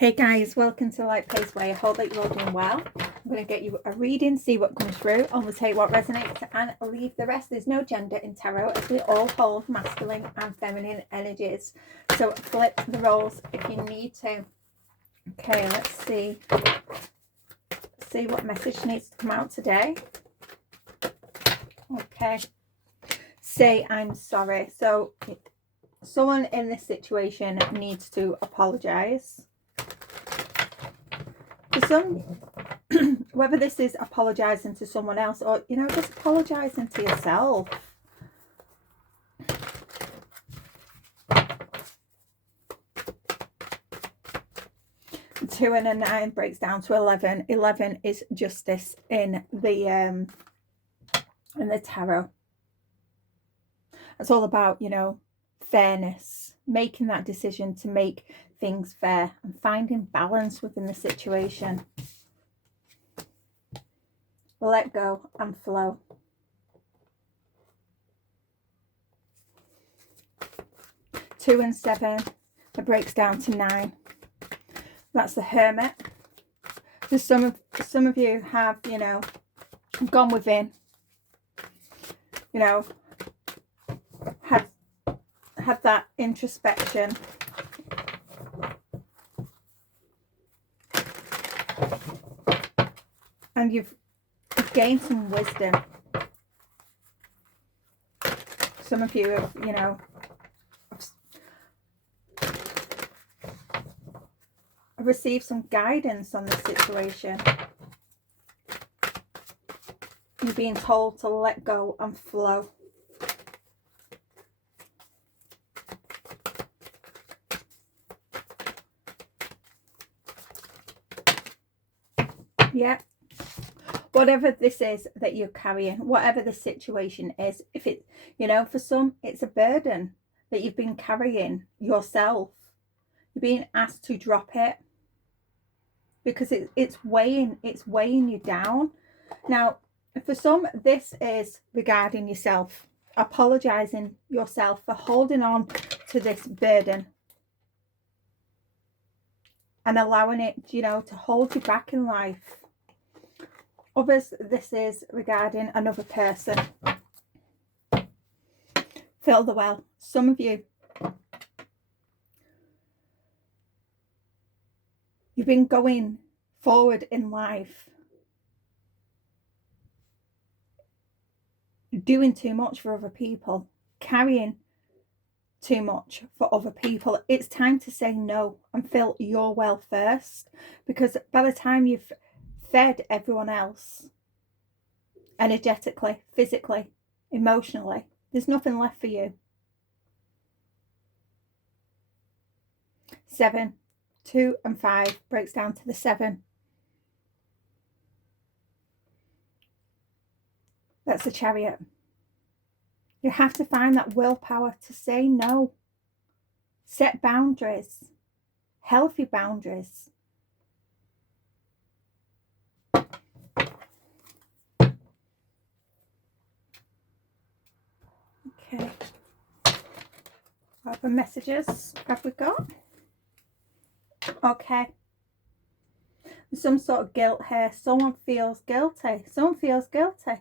Hey guys, welcome to Light Pace Way. I hope that you're all doing well. I'm going to get you a reading, see what comes through, only take what resonates and leave the rest. There's no gender in tarot as we all hold masculine and feminine energies. So flip the roles if you need to. Okay, let's see what message needs to come out today. Okay. Say I'm sorry. So someone in this situation needs to apologize. For some, whether this is apologizing to someone else or, just apologizing to yourself. Two and a 9 breaks down to 11. 11 is justice in the tarot. It's all about, fairness, making that decision to make things fair and finding balance within the situation. Let go and flow. Two and 7, it breaks down to 9. That's the Hermit. So some of you have, gone within, had that introspection. And you've gained some wisdom. Some of you have, received some guidance on this situation. You're being told to let go and flow. Yeah. Whatever this is that you're carrying, whatever the situation is, if it, for some, it's a burden that you've been carrying yourself. You're being asked to drop it because it's weighing you down. Now, for some, this is regarding yourself, apologizing yourself for holding on to this burden and allowing it, to hold you back in life. Others, this is regarding another person. Fill the well. Some of you, you've been going forward in life, doing too much for other people, carrying too much for other people. It's time to say no and fill your well first, because by the time you've fed everyone else energetically, physically, emotionally, there's nothing left for you. 7, 2 and 5 breaks down to the 7. That's the Chariot. You have to find that willpower to say no. Set boundaries, healthy boundaries. Okay. What other messages have we got? Okay. Some sort of guilt here. Someone feels guilty. Someone feels guilty.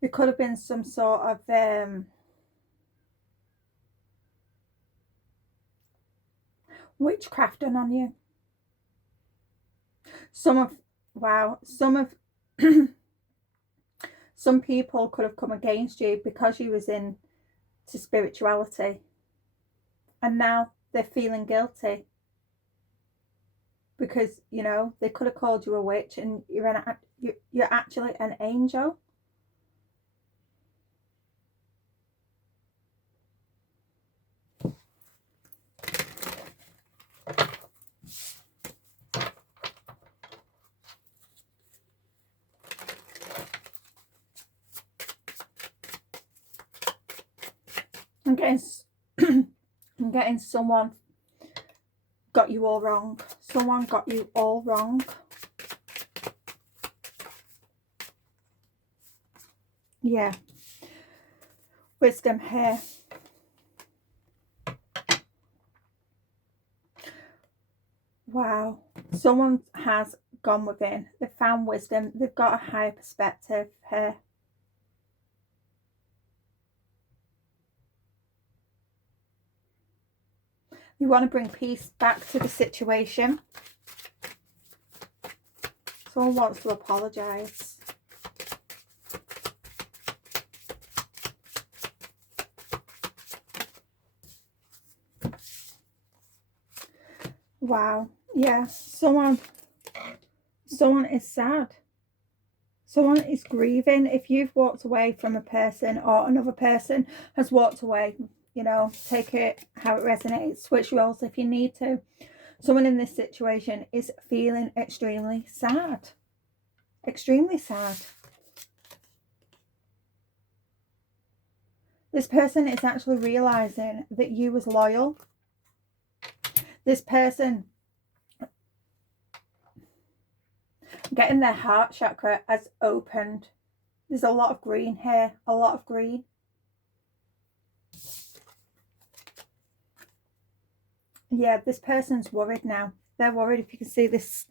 There could have been some sort of witchcraft done on you. Some people could have come against you because you was into spirituality, and now they're feeling guilty because they could have called you a witch, and you're actually an angel. I'm getting someone got you all wrong. Someone got you all wrong. Yeah. Wisdom here. Wow. Someone has gone within. They've found wisdom. They've got a higher perspective here. You want to bring peace back to the situation. Someone wants to apologise. Wow. Yeah. Someone is sad. Someone is grieving. If you've walked away from a person or another person has walked away, you know, take it how it resonates. Switch roles if you need to. Someone in this situation is feeling extremely sad. Extremely sad. This person is actually realising that you was loyal. This person getting their heart chakra has opened. There's a lot of green here. A lot of green. Yeah, this person's worried now. They're worried. If you can see this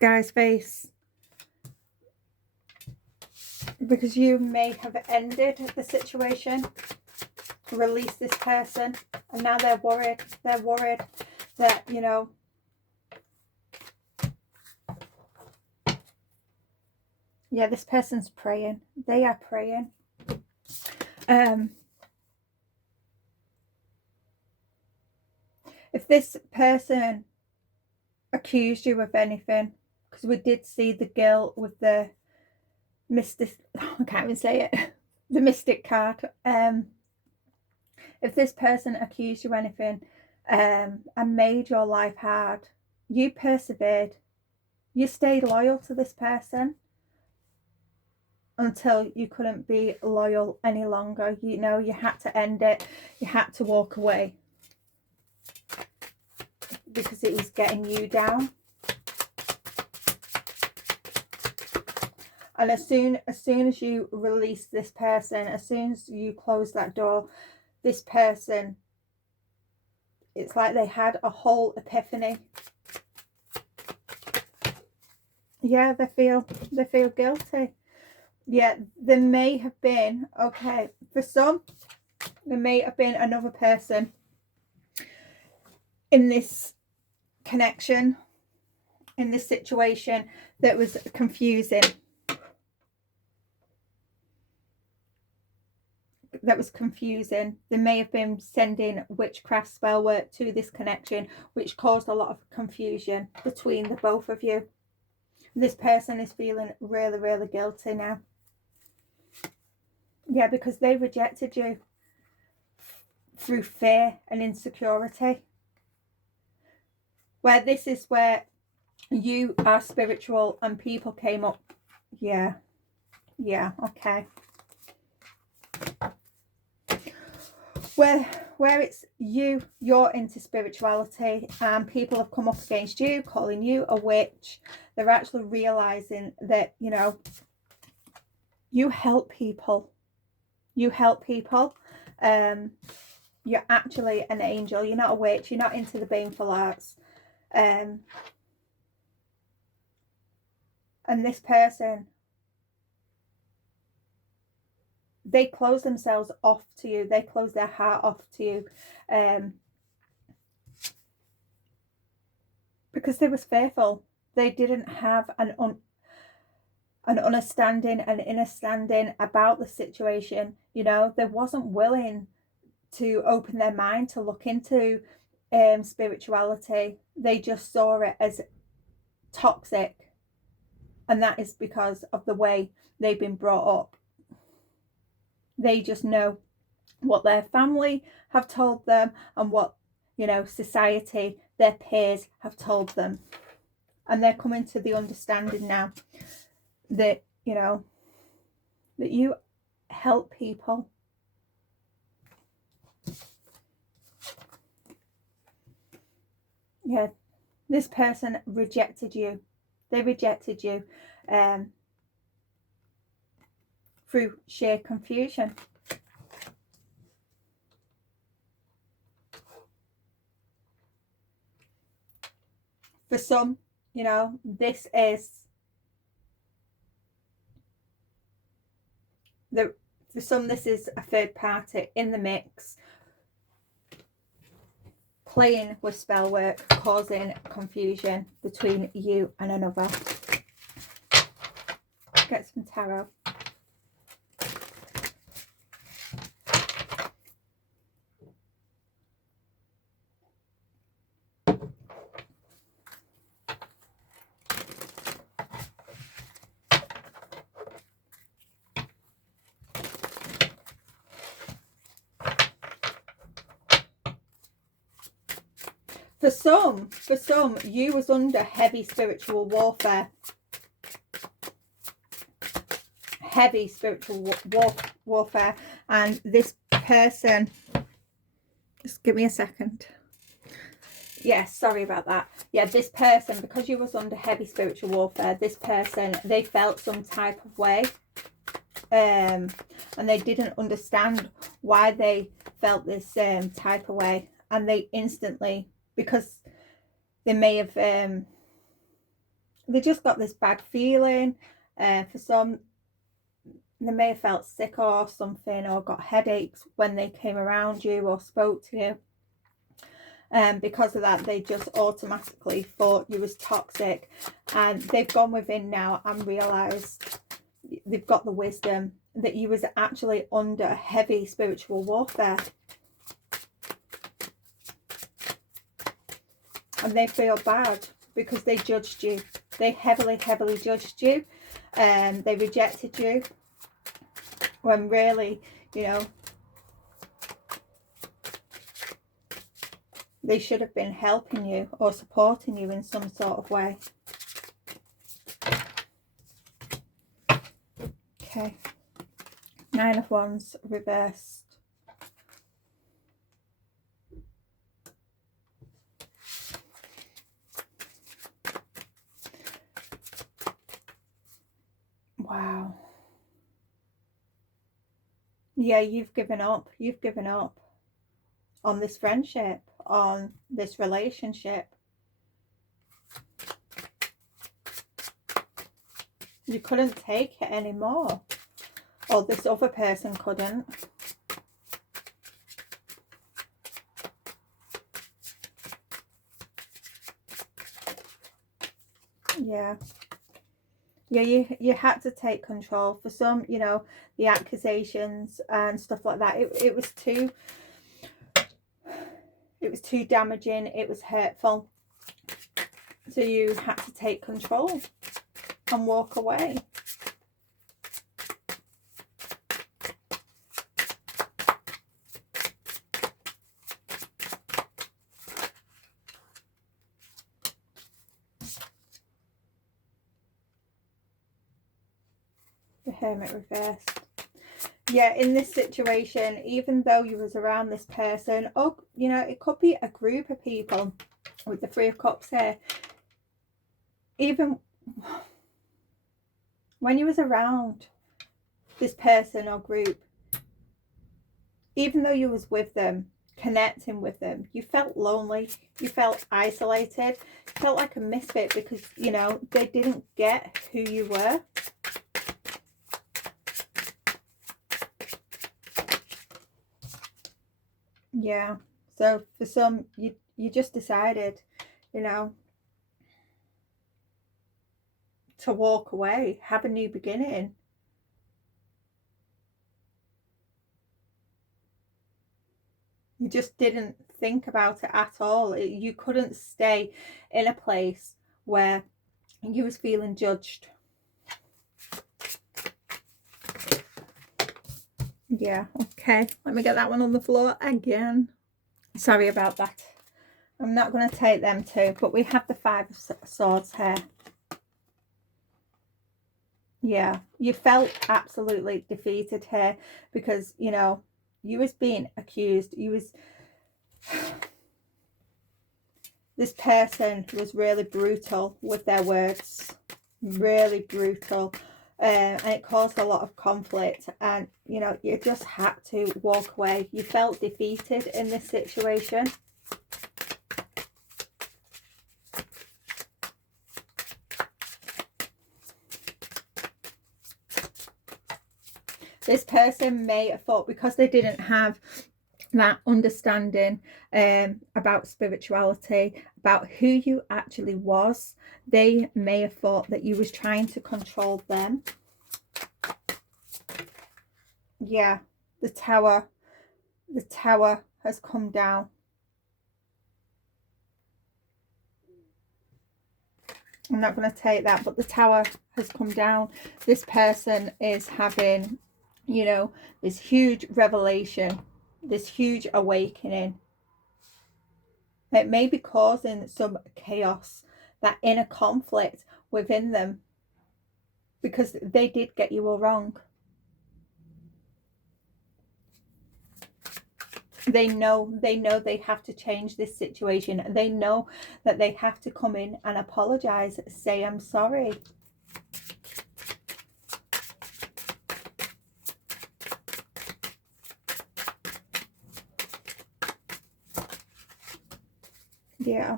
guy's face. Because you may have ended the situation. Released this person. And now they're worried. They're worried that, you know, yeah, this person's praying. They are praying. If this person accused you of anything, because we did see the girl with the mystic, I can't even say it, the mystic card. If this person accused you of anything and made your life hard, you persevered. You stayed loyal to this person until you couldn't be loyal any longer. You know, you had to end it. You had to walk away because it was getting you down. And as soon as you release this person, as soon as you close that door, this person, it's like they had a whole epiphany. Yeah, they feel guilty. Yeah, there may have been, okay, for some, there may have been another person in this connection, in this situation, that was confusing. That was confusing. They may have been sending witchcraft spell work to this connection, which caused a lot of confusion between the both of you. This person is feeling really, really guilty now. Yeah, because they rejected you through fear and insecurity. Where this is where you are spiritual and people came up. Yeah. Yeah, okay. Where it's you're into spirituality and people have come up against you, calling you a witch. They're actually realizing that, you know, you help people. You help people. You're actually an angel. You're not a witch. You're not into the baneful arts. And this person, they close themselves off to you. They close their heart off to you. Because they was fearful. They didn't have an understanding, an understanding about the situation. You know, they wasn't willing to open their mind to look into spirituality. They just saw it as toxic. And that is because of the way they've been brought up. They just know what their family have told them and what, you know, society, their peers have told them. And they're coming to the understanding now that, you know, that you help people. Yeah, this person rejected you. They rejected you through sheer confusion. For some, you know, this is for some, this is a third party in the mix, playing with spell work, causing confusion between you and another. Get some tarot. For some, you was under heavy spiritual warfare. Heavy spiritual warfare. And this person, just give me a second. Yes, sorry about that. Yeah, this person, because you was under heavy spiritual warfare, this person, they felt some type of way. And they didn't understand why they felt this type of way. And they instantly, because they may have, they just got this bad feeling. For some, they may have felt sick or something, or got headaches when they came around you or spoke to you. Because of that, they just automatically thought you was toxic. And they've gone within now and realised, they've got the wisdom that you was actually under heavy spiritual warfare. And they feel bad because they judged you. They heavily judged you. And they rejected you. When really, you know, they should have been helping you or supporting you in some sort of way. Okay. 9 of Wands reversed. Wow. Yeah, you've given up. You've given up on this friendship, on this relationship. You couldn't take it anymore. Or this other person couldn't. Yeah. Yeah, you had to take control. For some, you know, the accusations and stuff like that, it was too damaging, it was hurtful. So you had to take control and walk away. The Hermit reversed. Yeah, in this situation, even though you was around this person, or, you know, it could be a group of people with the 3 of Cups here. Even when you was around this person or group, even though you was with them, connecting with them, you felt lonely, you felt isolated, you felt like a misfit because, you know, they didn't get who you were. Yeah, so for some, you just decided, you know, to walk away, have a new beginning. You just didn't think about it at all. You couldn't stay in a place where you was feeling judged. Yeah, okay. Let me get that one on the floor again. Sorry about that. I'm not going to take them 2, but we have the 5 of Swords here. Yeah, you felt absolutely defeated here because, you know, you was being accused. You was... This person was really brutal with their words. Really brutal. and it caused a lot of conflict, and you know, you just had to walk away. You felt defeated in this situation. This person may have thought, because they didn't have that understanding about spirituality, about who you actually was, they may have thought that you was trying to control them. Yeah, the tower has come down. I'm not going to take that, but the tower has come down. This person is having, you know, this huge revelation, this huge awakening. It may be causing some chaos, that inner conflict within them, because they did get you all wrong. They know they have to change this situation. They know that they have to come in and apologize, say I'm sorry. Yeah.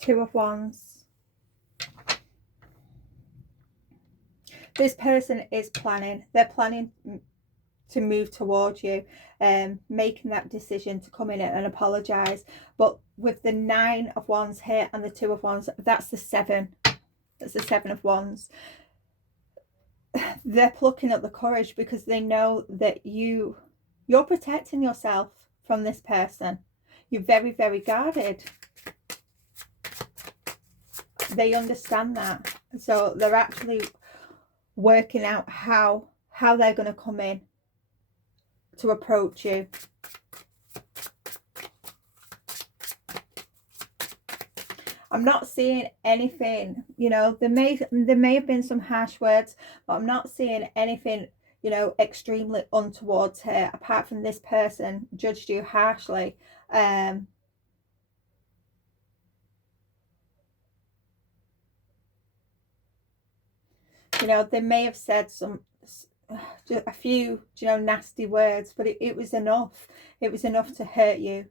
Two of Wands. This person is planning. They're planning to move towards you, making that decision to come in and apologize. But with the Nine of Wands here and the Two of Wands, that's the Seven. That's the Seven of Wands. They're plucking up the courage because they know that you're protecting yourself from this person. You're very, very guarded. They understand that. So they're actually working out how they're going to come in to approach you. I'm not seeing anything, you know, there may have been some harsh words, but I'm not seeing anything, you know, extremely untoward here, apart from this person judged you harshly. You know, they may have said a few, you know, nasty words, but it was enough. It was enough to hurt you.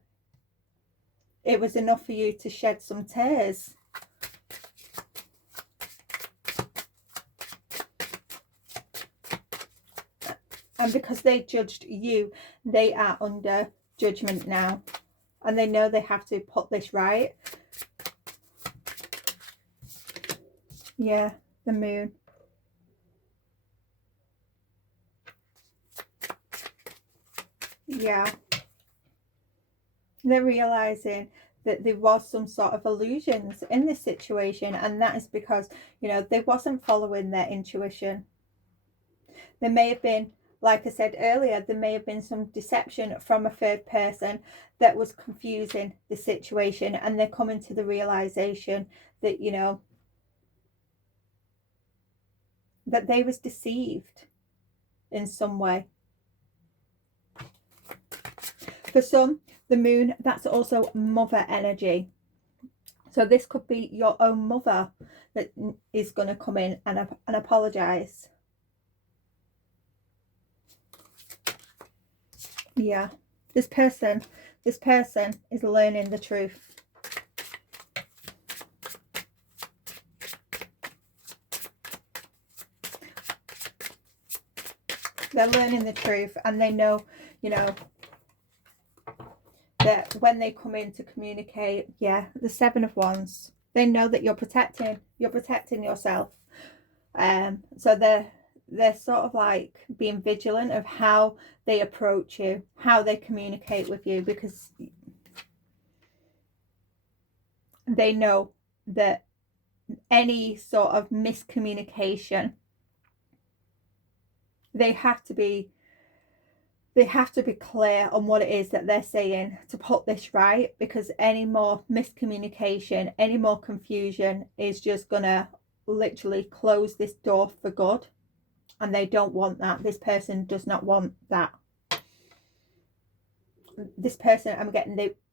It was enough for you to shed some tears. And because they judged you, they are under judgment now. And they know they have to put this right. Yeah, the Moon. Yeah. They're realizing that there was some sort of illusions in this situation, and that is because, you know, they wasn't following their intuition. There may have been, like I said earlier, there may have been some deception from a third person that was confusing the situation, and they're coming to the realization that, you know, that they was deceived in some way. For some, the Moon, that's also mother energy. So this could be your own mother that is going to come in and apologize. Yeah, this person is learning the truth. They're learning the truth, and they know, you know, that when they come in to communicate, yeah, the Seven of Wands, they know that you're protecting yourself. So they're sort of like being vigilant of how they approach you, how they communicate with you, because they know that any sort of miscommunication, they have to be clear on what it is that they're saying to put this right, because any more miscommunication, any more confusion is just gonna literally close this door for good, and they don't want that. This person does not want that. This person,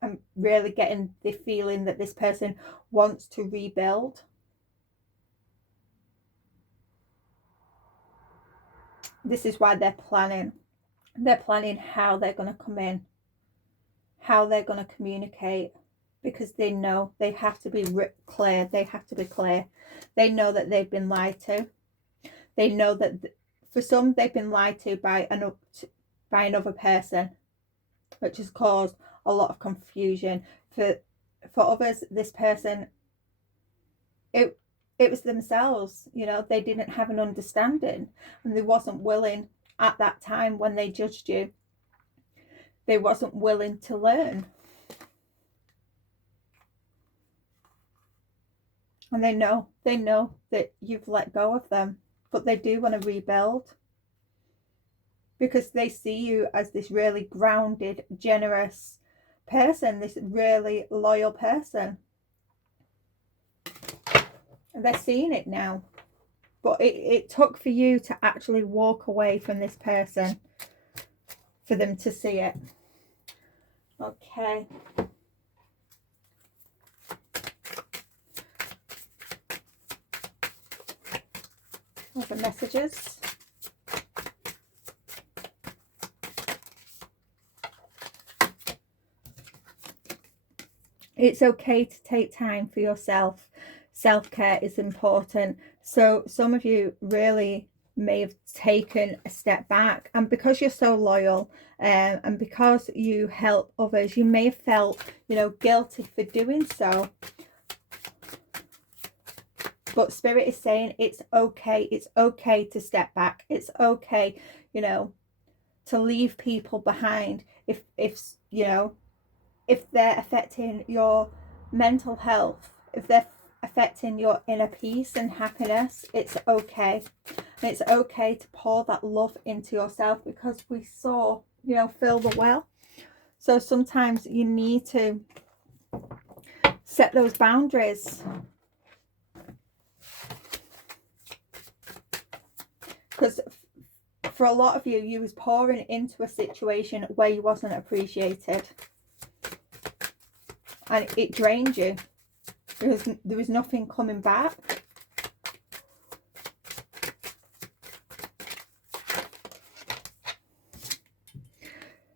I'm really getting the feeling that this person wants to rebuild. This is why they're planning. They're planning how they're going to come in, how they're going to communicate, because they know they have to be clear. They have to be clear. They know that they've been lied to. They know that for some, they've been lied to by another person, which has caused a lot of confusion. For others, this person, it was themselves. You know, they didn't have an understanding, and they wasn't willing at that time when they judged you. They wasn't willing to learn. And they know that you've let go of them, but they do want to rebuild, because they see you as this really grounded, generous person, this really loyal person. And they're seeing it now. But it took for you to actually walk away from this person for them to see it. Okay. Other messages. It's okay to take time for yourself. Self-care is important. So some of you really may have taken a step back, and because you're so loyal, and because you help others, you may have felt, you know, guilty for doing so. But Spirit is saying it's okay. It's okay to step back. It's okay, you know, to leave people behind if you know, if they're affecting your mental health, if they're affecting your inner peace and happiness. It's okay. And it's okay to pour that love into yourself, because we saw, you know, fill the well. So sometimes you need to set those boundaries. Because for a lot of you, you was pouring into a situation where you wasn't appreciated. And it drained you. There was nothing coming back.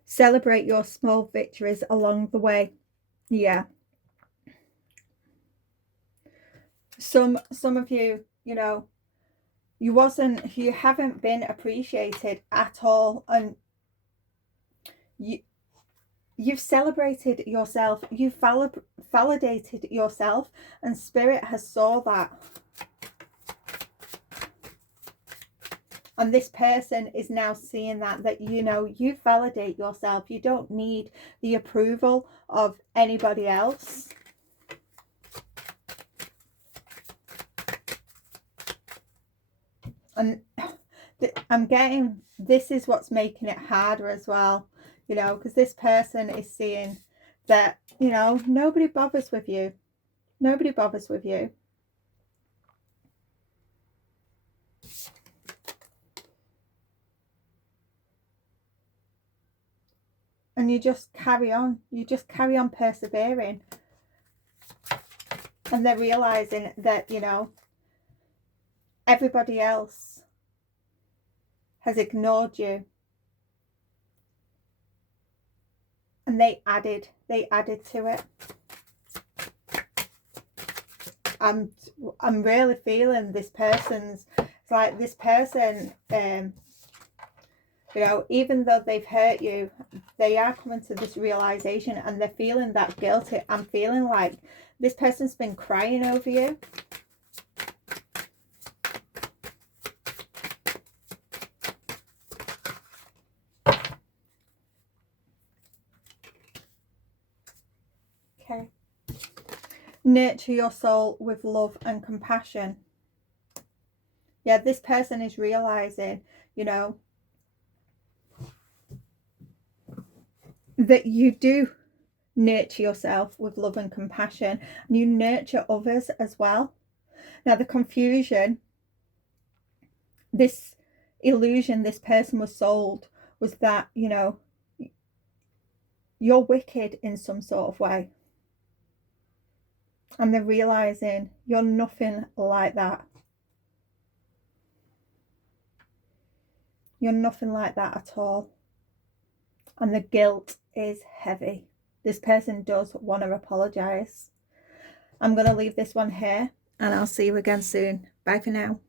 Celebrate your small victories along the way. Yeah. Some of you, you know, you haven't been appreciated at all, and you've celebrated yourself, you've validated yourself, and Spirit has saw that. And this person is now seeing that, you know, you validate yourself. You don't need the approval of anybody else. And I'm getting, this is what's making it harder as well, you know, because this person is seeing that, you know, nobody bothers with you. Nobody bothers with you. And you just carry on. You just carry on persevering. And they're realizing that, you know, everybody else has ignored you. And they added to it. I'm really feeling this person's, it's like this person, you know, even though they've hurt you, they are coming to this realization, and they're feeling that guilty. I'm feeling like this person's been crying over you. Okay. Nurture your soul with love and compassion. Yeah, this person is realizing, you know, that you do nurture yourself with love and compassion, and you nurture others as well. Now, the confusion, this illusion this person was sold, was that, you know, you're wicked in some sort of way. And they're realizing you're nothing like that. You're nothing like that at all. And the guilt is heavy. This person does want to apologise. I'm going to leave this one here, and I'll see you again soon. Bye for now.